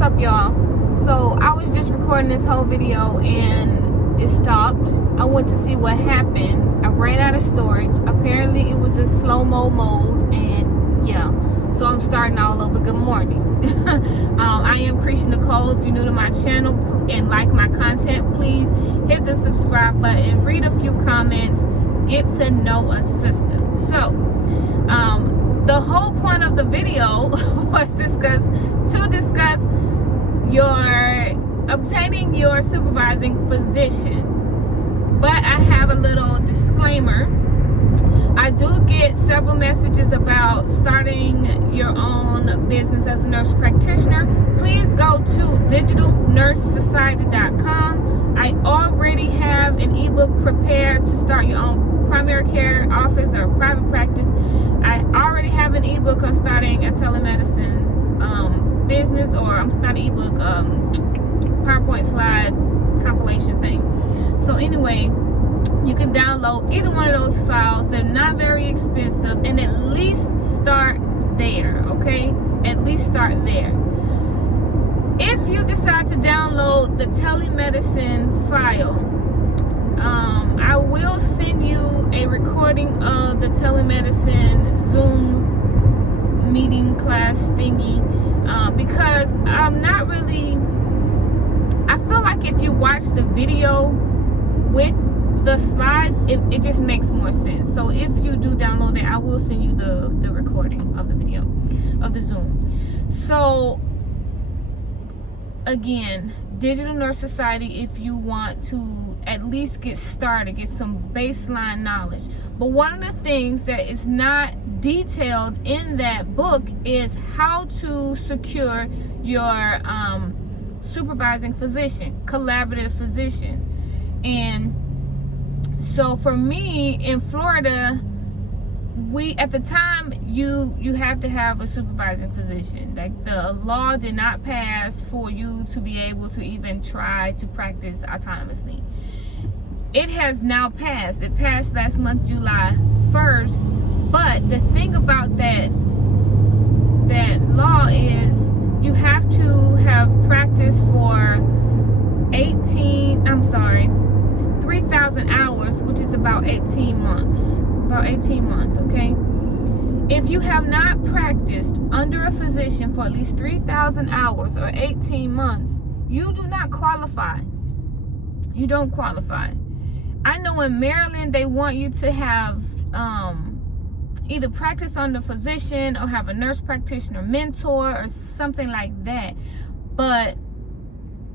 What's up, y'all? So I was just recording this whole video and it stopped. I went to see what happened. I ran out of storage. Apparently it was in slow-mo mode, and yeah, so I'm starting all over. Good morning. I am Krisha Nicole. If you're new to my channel and like my content, please hit the subscribe button, read a few comments, get to know a sister. So the whole point of the video was to discuss your obtaining your supervising position. But I have a little disclaimer. I do get several messages about starting your own business as a nurse practitioner. Please go to digitalnursesociety.com. I already have an ebook prepared to start your own primary care office or private practice. I already have an ebook on starting a telemedicine business, or not an ebook, PowerPoint slide compilation thing. So anyway, you can download either one of those files. They're not very expensive, and at least start there, okay? At least start there. If you decide to download the telemedicine file, I will send you a recording of the telemedicine Zoom meeting class thingy, because I'm not really, I feel like if you watch the video with the slides, it just makes more sense. So if you do download it, I will send you the recording of the video of the Zoom. So again, Digital Nurse Society, if you want to at least get started, get some baseline knowledge. But one of the things that is not detailed in that book is how to secure your supervising physician, collaborative physician. And so for me in Florida, we at the time you have to have a supervising physician. Like, the law did not pass for you to be able to even try to practice autonomously. It has now passed. It passed last month, July 1st. But the thing about that law is you have to have practiced for 3,000 hours, which is about 18 months. About 18 months, okay? If you have not practiced under a physician for at least 3,000 hours or 18 months, you do not qualify. You don't qualify. I know in Maryland they want you to have either practice under a physician or have a nurse practitioner mentor or something like that. But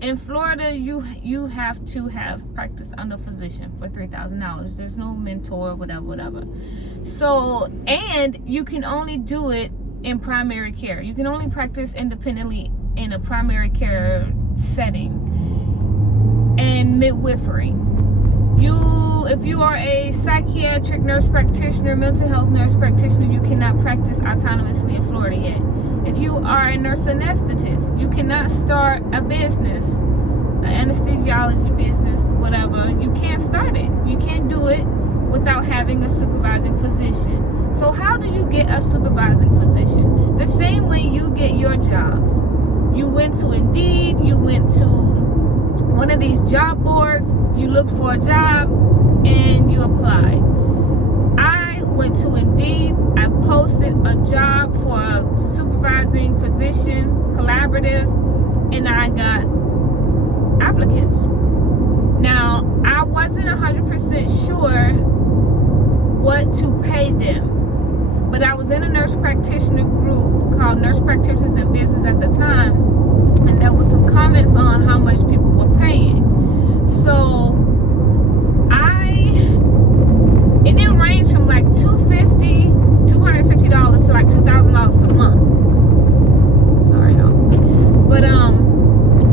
in Florida, you have to have practice under a physician for 3,000 hours. There's no mentor, whatever. So, and you can only do it in primary care. You can only practice independently in a primary care setting and midwifery. If you are a psychiatric nurse practitioner, mental health nurse practitioner, you cannot practice autonomously in Florida yet. If you are a nurse anesthetist, you cannot start a business, an anesthesiology business, whatever. You can't start it. You can't do it without having a supervising physician. So how do you get a supervising physician? The same way you get your jobs. You went to Indeed, you went to one of these job boards, you looked for a job, and you applied. I went to Indeed, I posted a job for a supervising physician, collaborative, and I got applicants. Now, I wasn't 100% sure what to pay them, but I was in a nurse practitioner group called Nurse Practitioners in Business at the time, and there was some comments on how much people were paying. So and it ranged from like $250 to like $2,000 per month. Sorry, y'all. But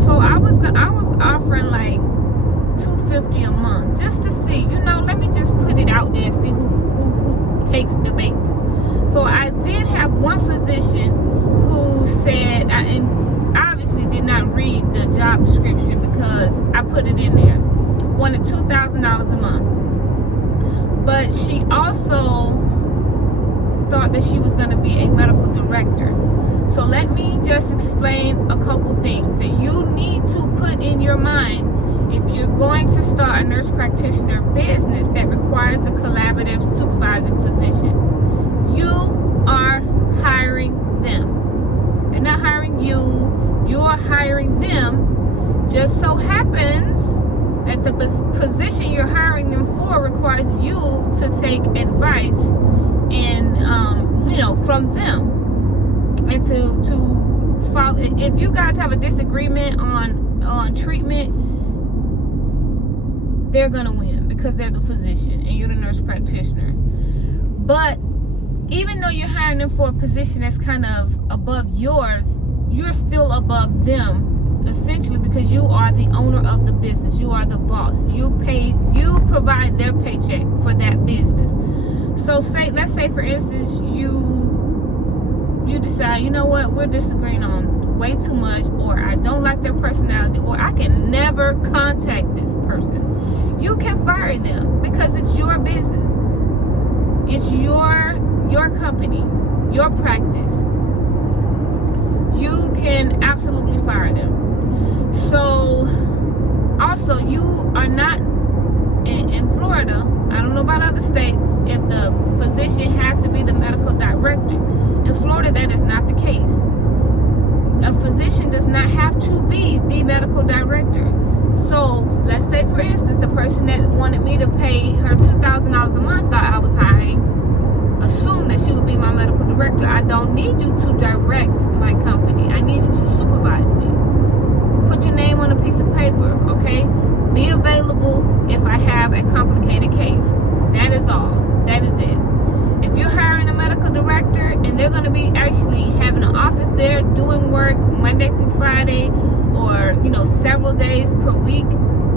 so I was offering like $250 a month just to see, let me just put it out there and see who takes the bait. So I did have one physician who said, and obviously did not read the job description because I put it in there, wanted $2,000 a month. But she also thought that she was going to be a medical director. So let me just explain a couple things that you need to put in your mind if you're going to start a nurse practitioner business that requires a collaborative supervising physician. You are hiring them. They're not hiring you. You're hiring them. Just so happens that the position you're hiring them for requires you to take advice and from them, and to follow. If you guys have a disagreement on treatment, they're gonna win because they're the physician and you're the nurse practitioner. But even though you're hiring them for a position that's kind of above yours, you're still above them, essentially, because you are the owner of the business. You are the boss. You provide their paycheck for that business. So let's say for instance, you decide, you know what, we're disagreeing on way too much, or I don't like their personality, or I can never contact this person. You can fire them because it's your business. It's your company, your practice. You can absolutely fire them. So also, you are not in Florida. I don't know about other states. If the physician has to be the medical director, in Florida that is not the case. A physician does not have to be the medical director. So let's say for instance, the person that wanted me to pay her $2,000 a month thought I was hiring, assume that she would be my medical director. I don't need you to direct my company. I need you to supervise me. Put your name on a piece of paper, okay? Be available if I have a complicated case. That is all. That is it. If you're hiring a medical director and they're going to be actually having an office there doing work Monday through Friday, or several days per week,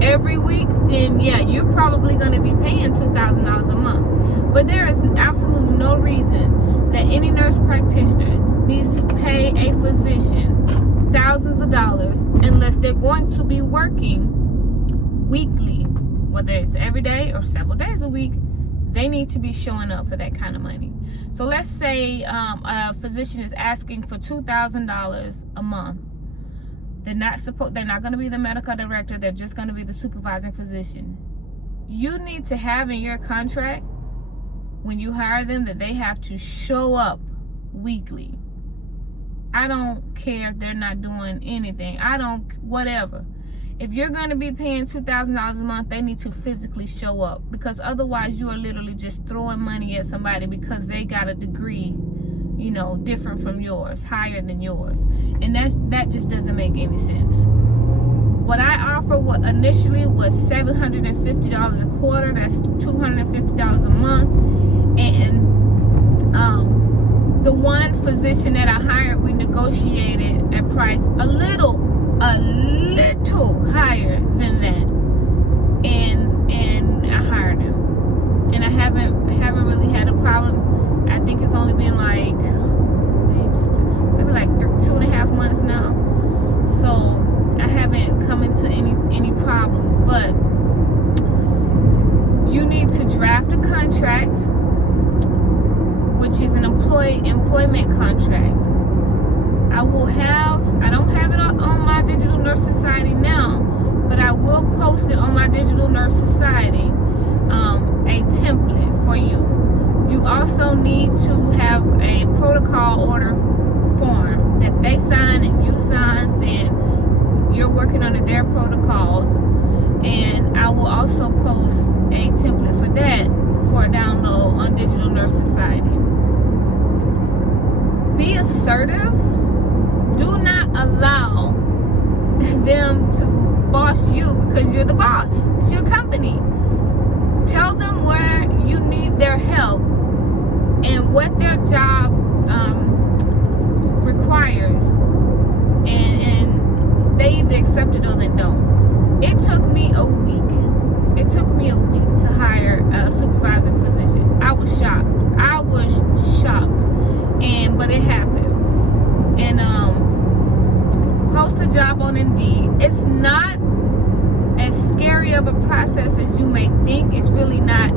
every week, then yeah, you're probably going to be paying $2,000 a month. But there is absolutely no reason that any nurse practitioner needs to pay a physician thousands of dollars unless they're going to be working weekly, whether it's every day or several days a week. They need to be showing up for that kind of money. So let's say a physician is asking for $2,000 a month. They're not going to be the medical director. They're just going to be the supervising physician. You need to have in your contract when you hire them that they have to show up weekly. I don't care if they're not doing anything. Whatever. If you're going to be paying $2,000 a month, they need to physically show up, because otherwise you are literally just throwing money at somebody because they got a degree, different from yours, higher than yours. And that just doesn't make any sense. What I offer initially was $750 a quarter. That's $250 a month. And the one physician that I hired, we negotiated a price a little higher than that, and I hired him, and I haven't really had a problem. I think it's only been like maybe like 2.5 months now, so I haven't come into any problems. But you need to draft a contract, which is an employment contract. I don't have it on my Digital Nurse Society now, but I will post it on my Digital Nurse Society, a template for you. You also need to have a protocol order form that they sign and you sign, and you're working under their protocols. And I will also post a template for that for download on Digital Nurse Society. Be assertive. Do not allow them to boss you because you're the boss. It's your company. Tell them where you need their help and what their job requires, and they either accept it or they don't. It took me a week to hire a supervising physician. I was shocked. But it happened. And post a job on Indeed. It's not as scary of a process as you may think. It's really not.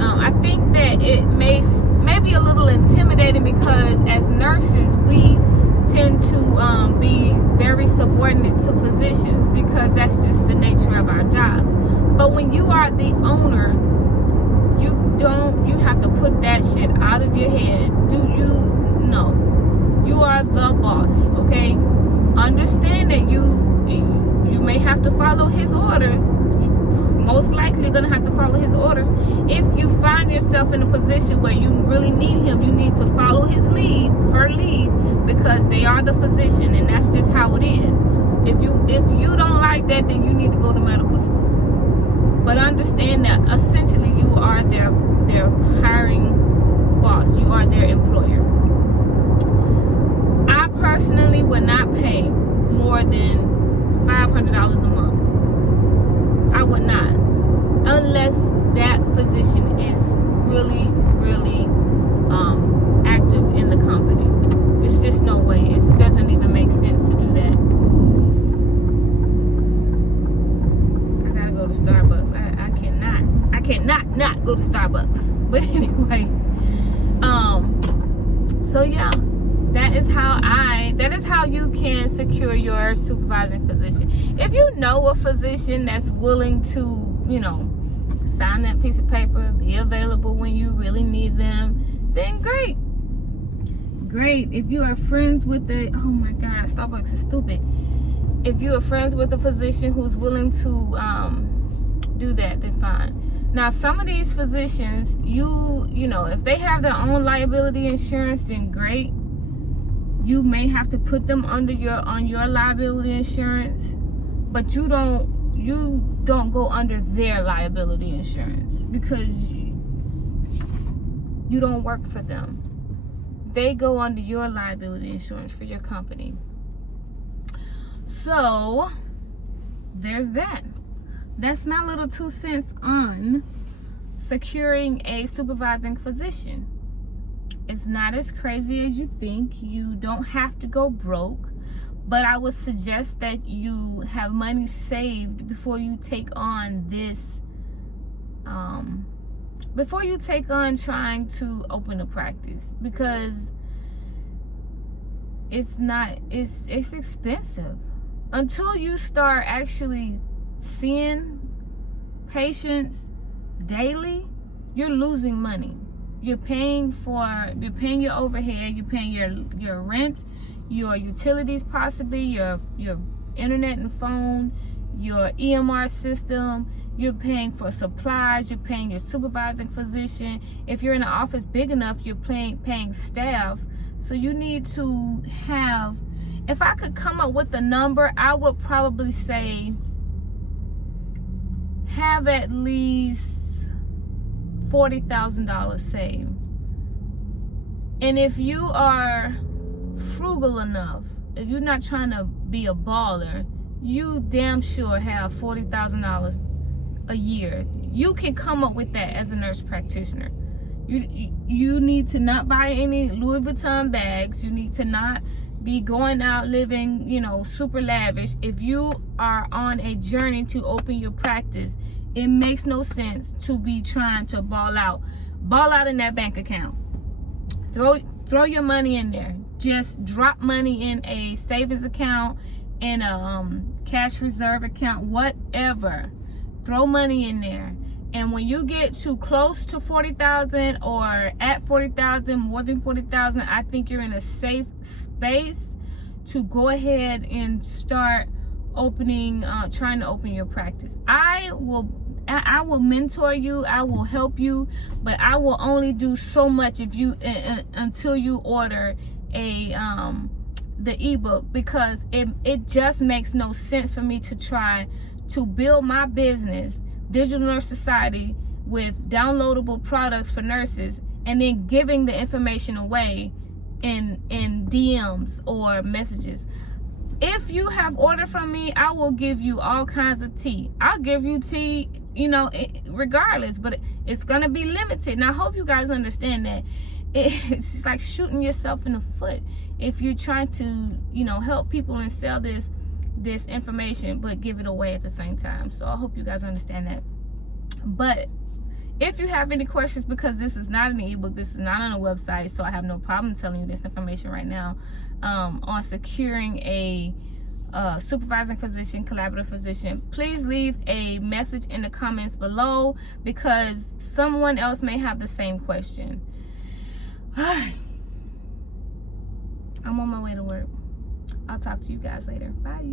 I think that it maybe might be a little intimidating because as nurses, we tend to be very subordinate to physicians because that's just the nature of our jobs. But when you are the owner, you have to put that shit out of your head. No. You are the boss, okay? Understand that you may have to follow his orders. Most likely gonna have to follow his orders. If you find yourself in a position where you really need him, you need to follow his lead, her lead, because they are the physician, and that's just how it is. If you don't like that, then you need to go to medical school. But understand that essentially you are their hiring boss. You are their employer. I personally would not pay more than $500 a month. I would not, unless that physician is really, really active in the company. There's just no way. It doesn't even make sense to do that. I gotta go to Starbucks. I cannot not go to Starbucks. But anyway, so yeah. That is how you can secure your supervising physician. If you know a physician that's willing to, sign that piece of paper, be available when you really need them, then great. Great. If you are friends with oh my God, Starbucks is stupid. If you are friends with a physician who's willing to do that, then fine. Now, some of these physicians, if they have their own liability insurance, then great. You may have to put them on your liability insurance, but you don't go under their liability insurance because you don't work for them. They go under your liability insurance for your company. So there's that. That's my little 2 cents on securing a supervising physician. It's not as crazy as you think. You don't have to go broke, but I would suggest that you have money saved before you take on this, before you take on trying to open a practice, because it's expensive. Until you start actually seeing patients daily, you're losing money. You're paying your overhead, you're paying your rent, your utilities, possibly your internet and phone, your EMR system, you're paying for supplies, you're paying your supervising physician. If you're in an office big enough, you're paying staff. So you need to have, if I could come up with a number, I would probably say have at least $40,000 saved. And if you are frugal enough, if you're not trying to be a baller, you damn sure have $40,000 a year. You can come up with that as a nurse practitioner. You need to not buy any Louis Vuitton bags. You need to not be going out living, super lavish. If you are on a journey to open your practice, it makes no sense to be trying to ball out in that bank account. Throw your money in there. Just drop money in a savings account, in a cash reserve account, whatever. Throw money in there. And when you get too close to 40,000 or at 40,000, more than 40,000, I think you're in a safe space to go ahead and start trying to open your practice. I will mentor you, I will help you, but I will only do so much until you order the ebook, because it just makes no sense for me to try to build my business, Digital Nurse Society, with downloadable products for nurses and then giving the information away in DMs or messages. If you have ordered from me, I will give you all kinds of tea. I'll give you tea, regardless, but it's going to be limited. And I hope you guys understand that. It's just like shooting yourself in the foot if you're trying to, help people and sell this information, but give it away at the same time. So I hope you guys understand that. But If you have any questions, because this is not an ebook, this is not on a website, so I have no problem telling you this information right now, on securing a supervising physician, collaborative physician, please leave a message in the comments below, because someone else may have the same question. All right, I'm on my way to work. I'll talk to you guys later. Bye.